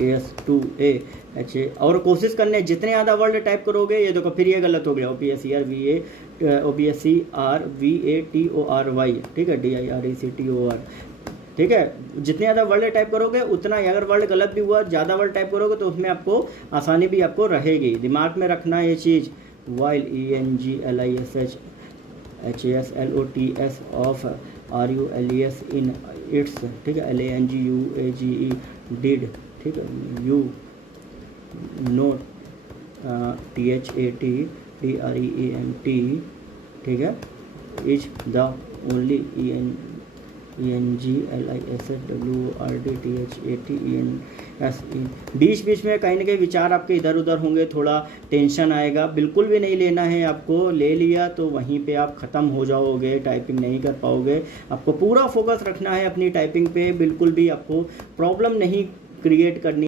KS2A और कोशिश करने जितने ज़्यादा वर्ड टाइप करोगे, ये देखो फिर ये गलत हो गया, OPSCRVATORY, ठीक है, DIRECTOR, ठीक है। जितने ज़्यादा वर्ड टाइप करोगे उतना ही, अगर वर्ड गलत भी हुआ, ज़्यादा वर्ड टाइप करोगे तो उसमें आपको आसानी भी आपको रहेगी। दिमाग में रखना ये चीज़। While ENGLISHHASLOTS of RULES in its, ठीक है, LANGUAGE डिड, ठीक है, यू नोट THATDREANT, ठीक है, इज द ओनली ENGLISHWORDTHATENS। बीच बीच में कहीं ना कहीं विचार आपके इधर उधर होंगे, थोड़ा टेंशन आएगा, बिल्कुल भी नहीं लेना है आपको। ले लिया तो वहीं पे आप ख़त्म हो जाओगे, टाइपिंग नहीं कर पाओगे। आपको पूरा फोकस रखना है अपनी टाइपिंग पे, बिल्कुल भी आपको प्रॉब्लम नहीं क्रिएट करनी।